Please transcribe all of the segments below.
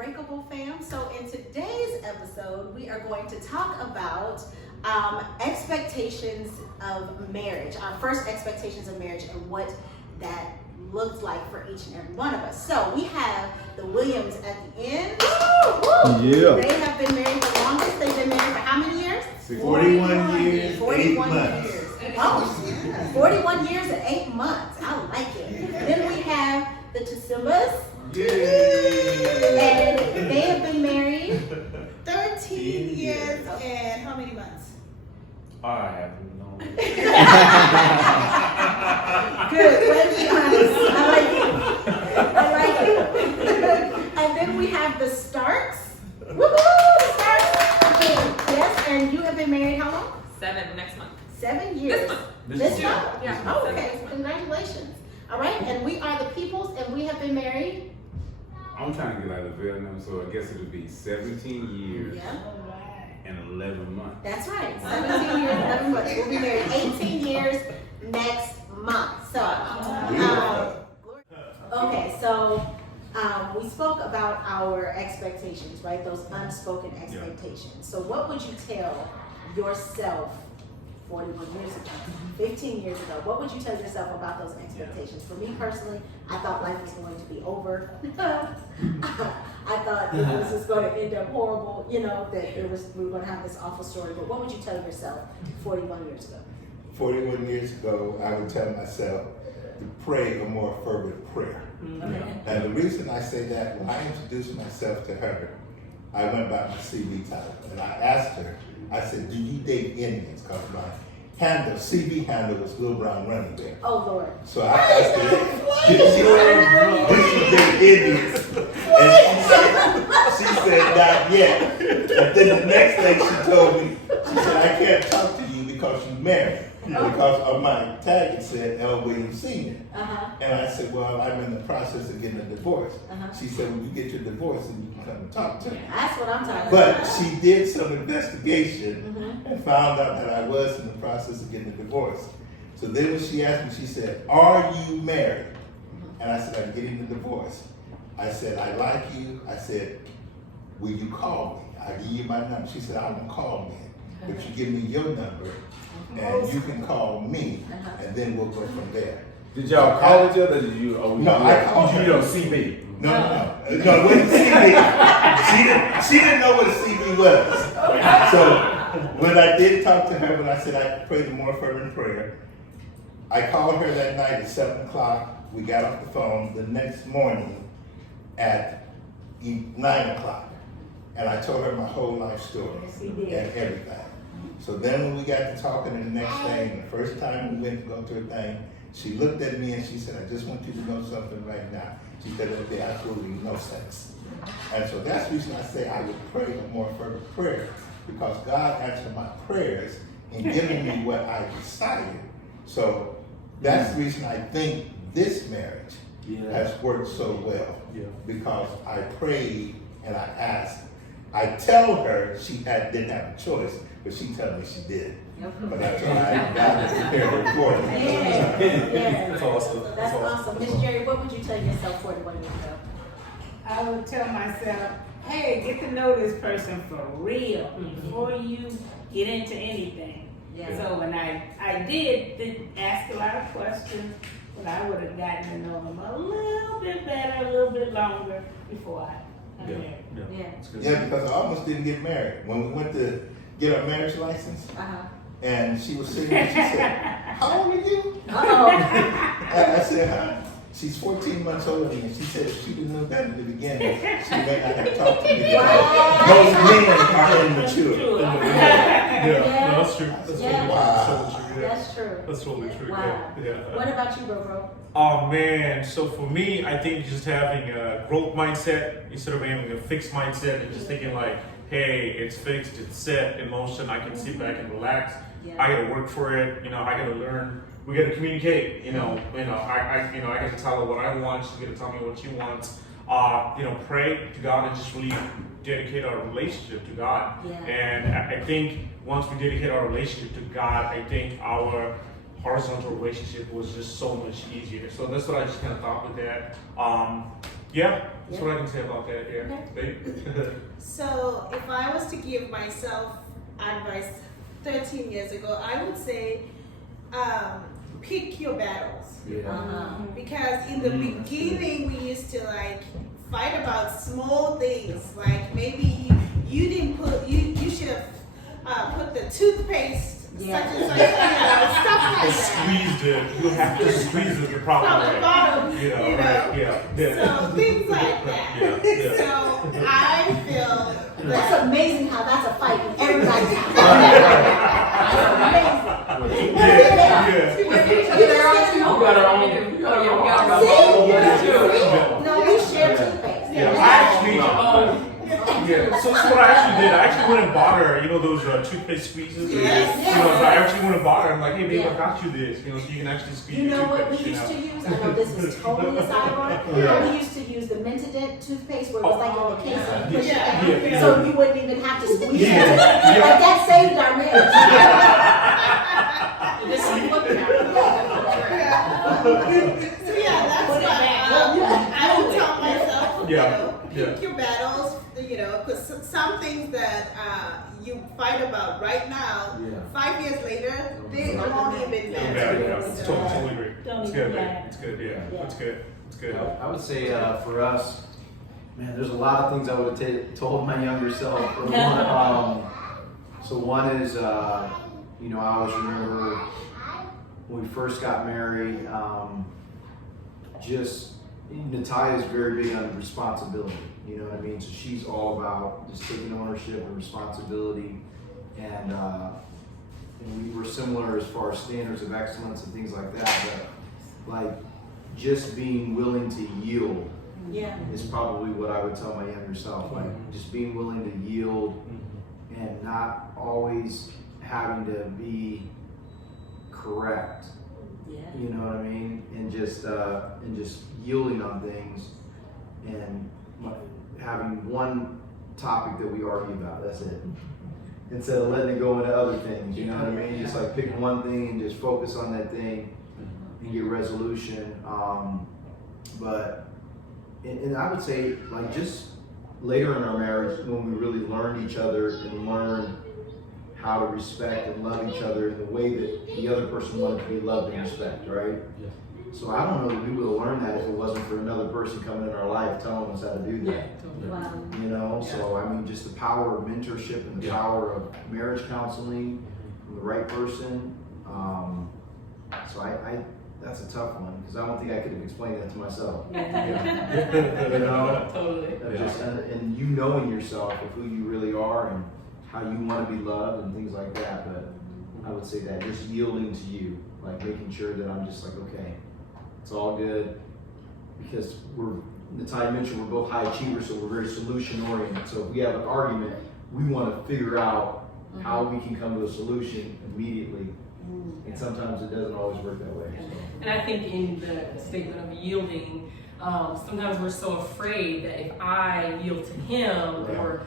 Unbreakable fam. So in today's episode, we are going to talk about expectations of marriage, our first expectations of marriage and what that looks like for each and every one of us. So we have the Williams at the end. Yeah. They have been married the longest. They've been married for how many years? 41 years, 41 8 months. years. Oh, 41 years and 8 months. I like it. Then we have the Tasimbas. Yay! And they have been married 13 years and how many months? I have no Good. Way to be honest. I like it. I like it. And then we have the Starks. Woohoo! The Starks. Yes, and you have been married how long? 7 next month. 7 years. This month. This month? Yeah. Oh, okay. Congratulations. All right. And we are the Peoples, and we have been married. I'm trying to get out of the veil number, so I guess it would be 17 years Yeah. and 11 months. That's right. 17 years, 11 months. We'll be married 18 years next month. So, okay, so we spoke about our expectations, right? Those unspoken expectations. So what would you tell yourself 41 years ago, 15 years ago? What would you tell yourself about those expectations? For me personally, I thought life was going to be over. I thought it was just going to end up horrible, you know, that we were going to have this awful story. But what would you tell yourself 41 years ago? 41 years ago, I would tell myself to pray a more fervent prayer. Okay. And the reason I say that, when I introduced myself to her, I went by my CV title, and I asked her, I said, do you date Indians? Because my handle, CV handle was Little Brown Running Bear. Oh, Lord. So I asked her, did you date Indians? And she said, not yet. And then the next thing she told me, she said, I can't talk to you because you're married. Because on my tag it said L. Williams Sr. And I said, well, I'm in the process of getting a divorce. She said, when you get your divorce, then you can come and talk to me. That's what I'm talking But about. she did some investigation and found out that I was in the process of getting a divorce. So then when she asked me, she said, are you married? And I said, I'm getting a divorce. I said, I like you. I said, will you call me? I'll give you my number. She said, I won't call me. But you give me your number and you can call me and then we'll go from there. Did y'all call each other? Did you? No, I called her. You don't see me. No, it wasn't CB. She didn't know what a CB was. So when I did talk to her, when I said I prayed a more fervent prayer, I called her that night at 7 o'clock. We got off the phone the next morning at 9 o'clock. And I told her my whole life story and everything. So then when we got to talking and the next thing, the first time we went to go to her thing, she looked at me and she said, I just want you to know something right now. She said, there'll be absolutely no sex. And so that's the reason I say I would pray a more fervent prayer, because God answered my prayers in giving me what I desired. So that's the reason I think this marriage has worked so well, because I prayed and I asked. I tell her she didn't have a choice, but she told me she did. But I told her I got to prepare her for it. That's awesome. That's awesome. Miss Jerry, what would you tell yourself 41 years ago? I would tell myself, hey, get to know this person for real before you get into anything. Yeah. So when I did ask a lot of questions, but I would have gotten to know him a little bit better, a little bit longer before I married. Yeah, because I almost didn't get married. When we went to get our marriage license, and she was sitting there, she said, how old are you? I said, huh? She's 14 months older than me. She said if she didn't know that in the beginning, she may not have talked to me. Most men are immature. No, that's true. That's totally true. That's true. That's totally true. Wow. Yeah. What about you, bro? Oh man, so for me, I think just having a growth mindset instead of having a fixed mindset and just thinking like, hey, it's fixed, it's set in motion, I can sit back and relax. I gotta work for it, I gotta learn. We gotta communicate, I gotta tell her what I want, she's gonna tell me what she wants. Pray to God and just really dedicate our relationship to God. And I think once we dedicate our relationship to God, I think our horizontal relationship was just so much easier. So that's what I just kind of thought with that. Yeah, that's what I can say about that. Yeah. Okay. Babe? So if I was to give myself advice 13 years ago, I would say pick your battles. Because in the beginning we used to like fight about small things, like maybe you didn't put you should have put the toothpaste such and such, stuff like that. Squeezed it. You have to squeeze it the proper From the way. bottom, You know, you know. right? Yeah. So things like that. Yeah. So I feel That's that amazing how that's a fight in everybody's house. That's amazing. Yeah. You got our own. You got our own. No, we share toothpaste. Yeah, so what I actually did, I actually went and bought her, those toothpaste squeezes. Yes. So I actually went and bought her. I'm like, hey babe, I got you this, so you can actually squeeze You your know what we toothpaste. used to use? I know this is totally a sidebar. But we used to use the Mentadent toothpaste where it was like in the case and push it down. Yeah. So you wouldn't even have to squeeze it. Yeah. Like that saved our marriage. This is looking at it. so yeah, that's Put it what back. I would tell myself. Yeah. Pick your battles. Because some things that you fight about right now, 5 years later, they won't even matter. Yeah. Totally agree. Don't It's even good, babe. laugh. It's good, yeah. It's good. It's good. I would say for us, man, there's a lot of things I would have told my younger self. So one is, I always remember when we first got married, Natalia's very big on responsibility. You know what I mean? So she's all about just taking ownership and responsibility, and we were similar as far as standards of excellence and things like that. But like just being willing to yield is probably what I would tell my younger self. Like just being willing to yield and not always having to be correct. You know what I mean? And just yielding on things and having one topic that we argue about. That's it. Instead of letting it go into other things. You know what I mean? Just like pick one thing and just focus on that thing and get resolution. And I would say like just later in our marriage when we really learned each other and learned how to respect and love each other in the way that the other person wanted to be loved and respected, right? So I don't know that we would have learned that if it wasn't for another person coming in our life telling us how to do that. Wow. So I mean, just the power of mentorship and the power of marriage counseling from the right person. So I that's a tough one because I don't think I could have explained that to myself. Totally. And you knowing yourself of who you really are and how you want to be loved and things like that. But I would say that just yielding to you, like making sure that I'm just like, okay, it's all good because Natalia mentioned we're both high achievers, so we're very solution oriented. So if we have an argument, we want to figure out how we can come to a solution immediately. And sometimes it doesn't always work that way. So. And I think in the statement of yielding, sometimes we're so afraid that if I yield to him, or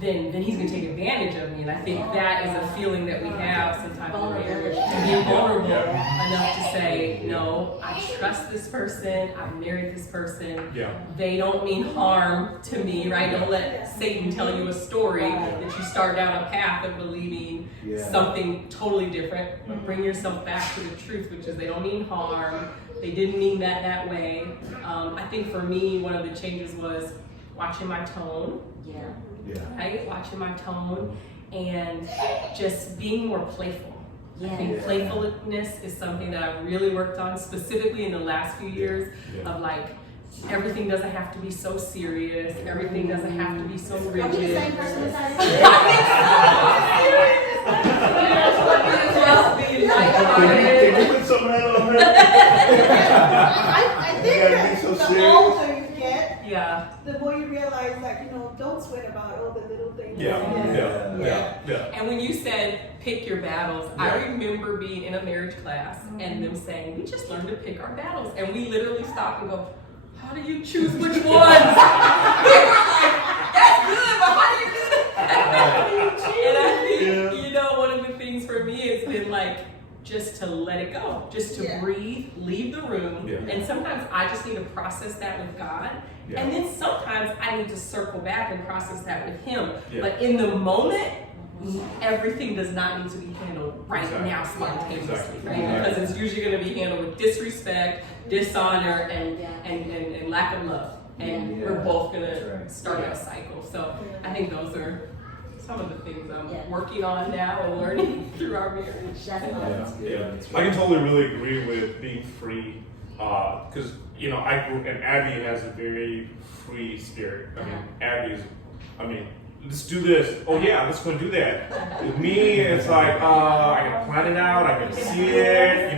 then he's going to take advantage of me. And I think that is a feeling that we have sometimes in marriage. To be vulnerable enough to say, no, I trust this person, I married this person, they don't mean harm to me, right? Don't let Satan tell you a story that you start down a path of believing something totally different, but bring yourself back to the truth, which is they don't mean harm, they didn't mean that way. I think for me, one of the changes was watching my tone. Right? Watching my tone and just being more playful. I think playfulness is something that I've really worked on, specifically in the last few years, of like, everything doesn't have to be so serious, everything doesn't have to be so rigid. Are we the same person as Can you put some of that on there? I think You gotta that be so the serious. older you get, Yeah. the more you realize, like, don't sweat about all the little things. And when you said pick your battles, I remember being in a marriage class and them saying, we just learned to pick our battles. And we literally stopped and go, how do you choose which ones? We were like, that's good, but how do you do that? And I think, one of the things for me has been like, just to let it go, just to Yeah. breathe, leave the room. Yeah. And sometimes I just need to process that with God. Yeah. And then sometimes I need to circle back and process that with Him. Yeah. But in the moment, everything does not need to be handled right Exactly. now spontaneously, Exactly. right? Yeah. Because it's usually going to be handled with disrespect, dishonor, and lack of love. And Yeah. we're both going That's to right. start a cycle. So I think those are some of the things I'm Yeah. working on now and learning through our marriage. Definitely. Yeah, I can totally really agree with being free, because I grew, and Abby has a very free spirit. I mean, Abby's, let's do this. Oh yeah, let's go and do that. With me, it's like I can plan it out, I can see it,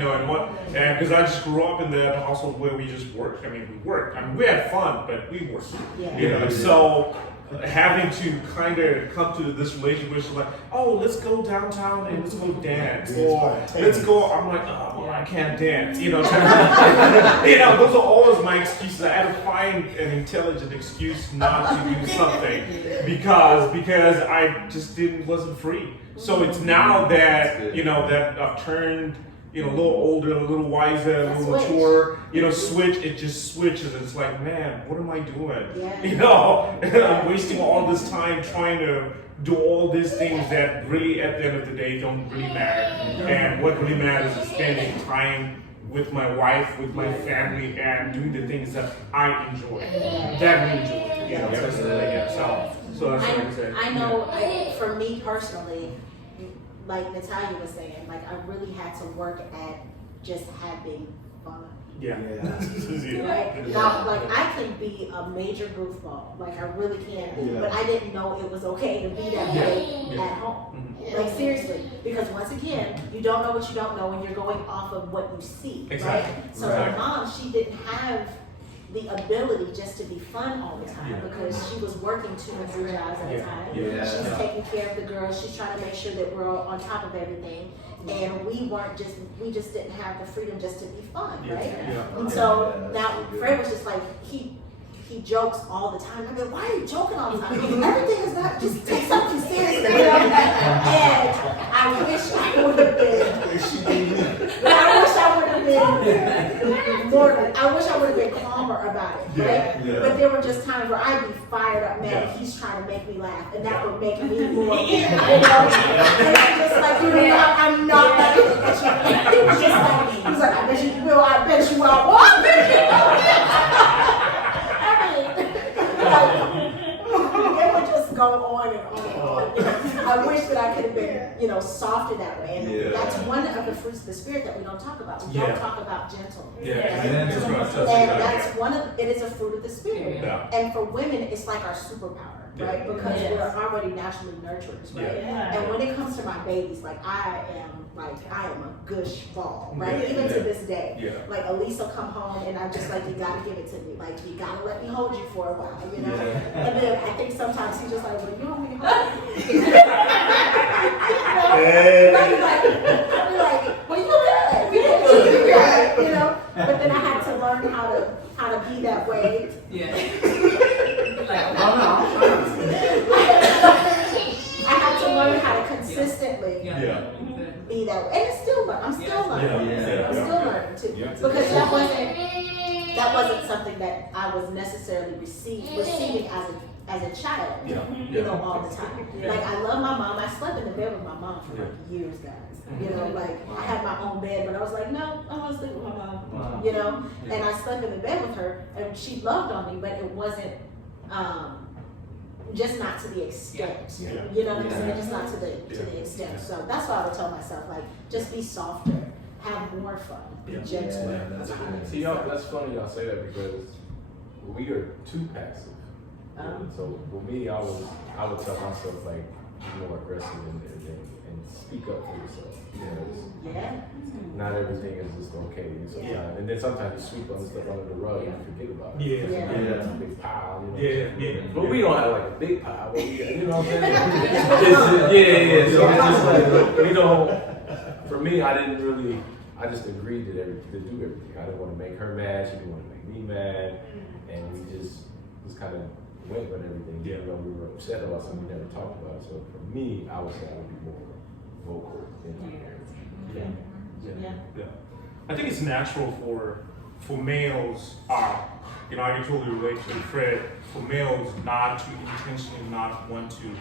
and because I just grew up in that household where we just worked. We had fun, but we worked. Yeah. So having to kind of come to this relationship which is like, oh, let's go downtown and let's go dance, or let's go. I'm like, oh, well, I can't dance, those are always my excuses. I had to find an intelligent excuse not to do something because I just wasn't free. So it's now that that I've turned a little older, a little wiser, a little mature, it just switches. It's like, man, what am I doing? Yeah. I'm wasting all this time trying to do all these things that really, at the end of the day, don't really matter. And what really matters is spending time with my wife, with my family, and doing the things that I enjoy, that we enjoy. So that's what I said. I know, for me personally, like Natalia was saying, like I really had to work at just having fun. Yeah. Right? Now, like I can be a major goofball, like I really can be, but I didn't know it was okay to be that way at home. Like seriously, because once again, you don't know what you don't know, and you're going off of what you see, Exactly. right? So my mom, she didn't have the ability just to be fun all the time because she was working 2 and 3 jobs at a time. She's taking care of the girls. She's trying to make sure that we're all on top of everything. And we just didn't have the freedom just to be fun, right? And so now Fred was just like, he jokes all the time. I mean, why are you joking all the time? Everything is not, just take something seriously. And I wish I would have been. I wish I would have been calmer about it, right? But there were just times where I'd be fired up, man. He's trying to make me laugh, and that would make me more. And I'm just like, I'm not like it. He was just like, he was like, I bet you will. I bet you will. Well, I bet you will. It would just go on and on and on. I wish that I could have been, softer that way. And that's one of the fruits of the spirit that we don't talk about. We don't talk about gentle. And it is a fruit of the spirit. And for women, it's like our superpower, right? Because we're already naturally nurturers, right? And when it comes to my babies, I am a gush ball, right? Even to this day. Like Elise will come home and I'm just like, you gotta give it to me. Like, you gotta let me hold you for a while, And then I think sometimes he's just like, well, you want me to hold you? I'd be like, well, you good. But then I had to learn how to be that way. I had to learn how to consistently be that way. And I'm still learning. I'm still learning too. Because that wasn't something that I was necessarily receiving as a child, all the time. Like, I love my mom. I slept in the bed with my mom for years, guys. I had my own bed, but I was like, no, I want to sleep with my mom. And I slept in the bed with her, and she loved on me, but it wasn't, just not to the extent. You know what I'm saying? Just not to the extent. So that's why I would tell myself, like, just be softer, have more fun, be gentle. See, y'all, that's funny y'all say that because we are too passive. So for me, I would tell myself, like, be more aggressive and speak up for yourself. Because not everything is just okay. And then sometimes you sweep other stuff under the rug and you forget about it. It's a big pile. But we don't have like a big pile. But you know what I'm saying? So it's just like, for me, I just agreed to do everything. I didn't want to make her mad. She didn't want to make me mad. And we just kind of went with everything. Even though we were upset about something, we never talked about it. So for me, I would say I would be more vocal in my marriage. Yeah. I think it's natural for males, you know, I can totally relate to Fred, for males not to intentionally not want to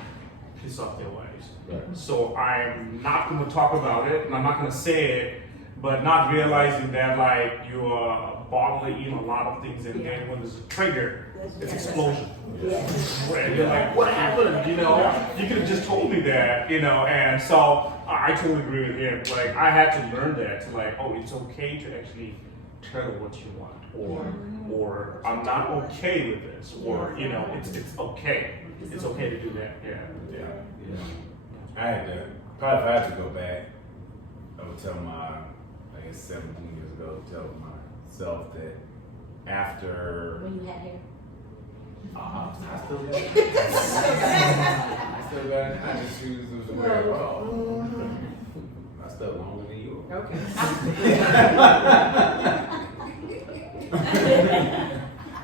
piss off their wives. Right. So I'm not going to talk about it, and I'm not going to say it, but not realizing that like you are bottling in a lot of things, and then when there's a trigger, it's explosion. And you're like, what happened? You know, you could have just told me that, you know, and so I totally agree with him. Like, I had to learn that to like, oh, it's okay to actually tell what you want, or I'm not okay with this, or you know, it's okay. It's okay to do that. Yeah. I had to, probably if I had to go back, I would tell I guess 17 years ago, tell myself that after. When you had hair. I still got it. I still got it. I just choose to wear it all. I stuck longer than you. Okay.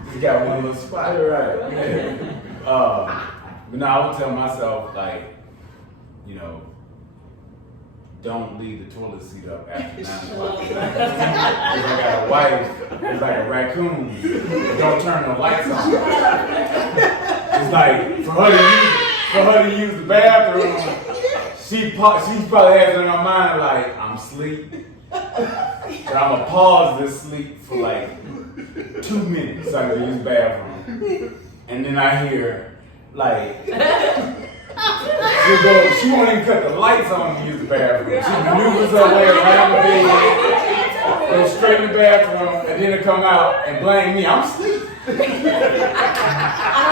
Just got one little spot. Right. Yeah. But no, I would tell myself, like, you know, don't leave the toilet seat up after 9 o'clock. If I got a wife, it's like a raccoon. Don't turn the lights on. It's like for her to use the bathroom. She probably has in her mind like, I'm asleep, but I'm gonna pause this sleep for like 2 minutes so I can use the bathroom, and then I hear like. She won't even cut the lights on to use the bathroom. She maneuvers her way around the bed, goes straight in the bathroom, and then come out and blame me. I'm asleep. I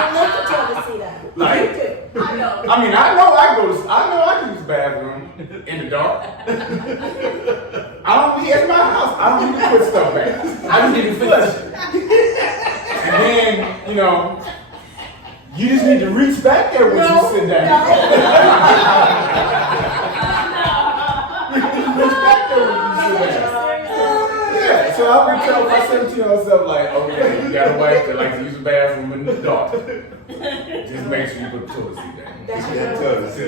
don't let the toilet seat up. Like, You do. I know. I mean, I know I can use the bathroom in the dark. It's my house. I don't need to put stuff back. I just need to flush it. And then, you know, you just need to reach back there when you sit down. Reach back there when you sit down. Yeah, so I would tell my 17-year-old self, like, okay, you got a wife that likes to use the bathroom in the dark. Just make sure you put the toilet seat down. That's your real answer.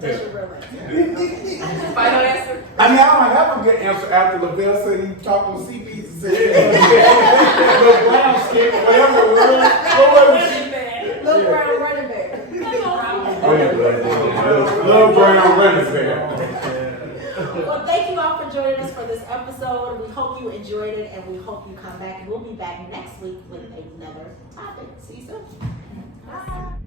That's your real answer. Final answer? I mean, I don't have a good answer after LaBelle said he talked on CBs and said, little brown skin, whatever it was. What was she? Little brown running bear. Little brown running bear. Well, thank you all for joining us for this episode. We hope you enjoyed it, and we hope you come back. And we'll be back next week with another topic. See you soon. Bye.